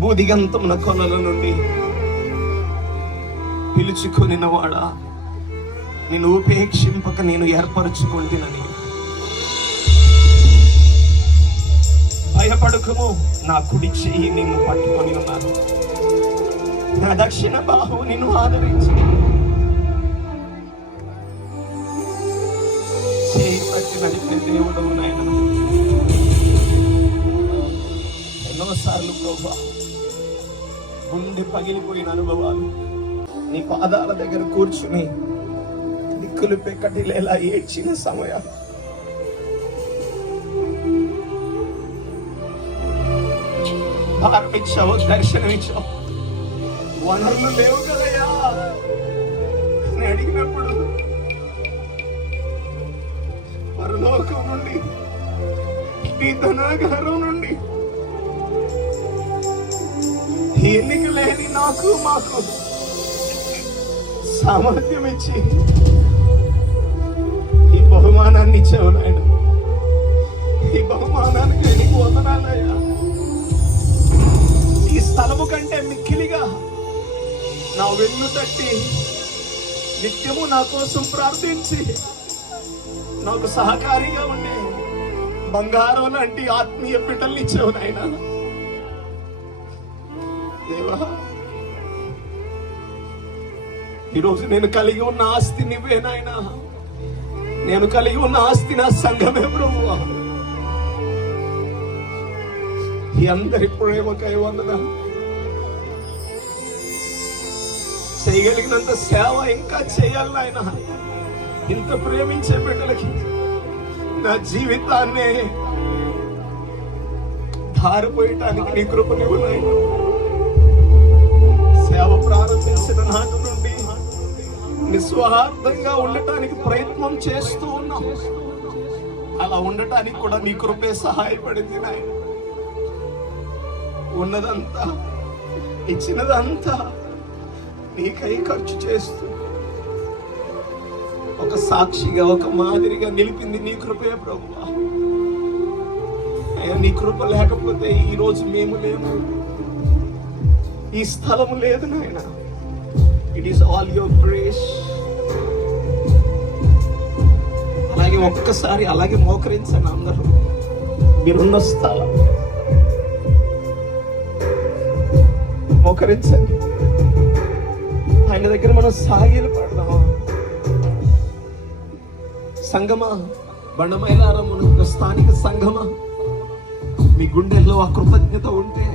బూదిగంతమున కొనల నుండి పిలుచుకొనినవాడా, నేను ఉపేక్షింపక నేను ఏర్పరచుకుంటునని. భయపడకము, నా కుడి చెయ్యి నిన్ను పట్టుకొని ఉన్నాను, నా దక్షిణ బాహువు నిన్ను ఆదరించి చేయి పట్టి నడిపే దేవుడవు నాయన. ఎన్నోసార్లు ప్రభా గుండె పగిలిపోయిన అనుభవాలు, నీ పాదాల దగ్గర కూర్చుని దిక్కులు పెక్కటిలేలా ఏడ్చిన సమయాలు, భారమిచ్చావు, దర్శనమిచ్చావు. వనరులు లేవు కదయ్యా అని అడిగినప్పుడు పరలోకం నుండి, ఈ ధనాగారం నుండి ఎన్నిక లేని నాకు మాకు సామర్థ్యం ఇచ్చి ఈ బహుమానాన్ని ఇచ్చావు నాయన. ఈ బహుమానానికి నీకు వందనాలయ్యా. ఈ స్థలము కంటే మిక్కిలిగా నా వెన్ను తట్టి నిత్యము నా కోసం ప్రార్థించి నాకు సహకారిగా ఉండే బంగారం లాంటి ఆత్మీయ బిడ్డల్ని ఇచ్చావు నాయన. దేవా, ఈరోజు నేను కలిగి ఉన్న ఆస్తి నువ్వే నాయన. నేను కలిగి ఉన్న ఆస్తి నా సంఘమే ప్రభువా. ఈ అందరి ప్రేమకై వందనాలు. చేయగలిగినంత సేవ ఇంకా చేయాలి నాయన. ఇంత ప్రేమించే బిడ్డలకి నా జీవితాన్నే ధారిపోయటానికి నీ కృప నీవు నాయన. సేవ ప్రారంభించిన నాటి నుండి నిస్వార్థంగా ఉండటానికి ప్రయత్నం చేస్తూ ఉన్నాం. అలా ఉండటానికి కూడా నీ కృపే సహాయపడింది నాయన. ఉన్నదంతా, ఇచ్చినదంతా నీకై ఖర్చు చేస్తూ ఒక సాక్షిగా, ఒక మాదిరిగా నిలిపింది నీ కృపే ప్రభువా. అయ్యా, నీ కృప లేకపోతే ఈరోజు మేము లేము, ఈ స్థలము లేదు నాయన. It is all your grace. అలాగే ఒక్కసారి అలాగే మోకరించండి అందరూ. మీరున్న స్థలం మోకరించండి. ఆయన దగ్గర మనం సాగిలు పడదామా? సంగమా, బండమైలారమున స్థానిక సంఘమా, మీ గుండెల్లో ఆ కృతజ్ఞత ఉంటే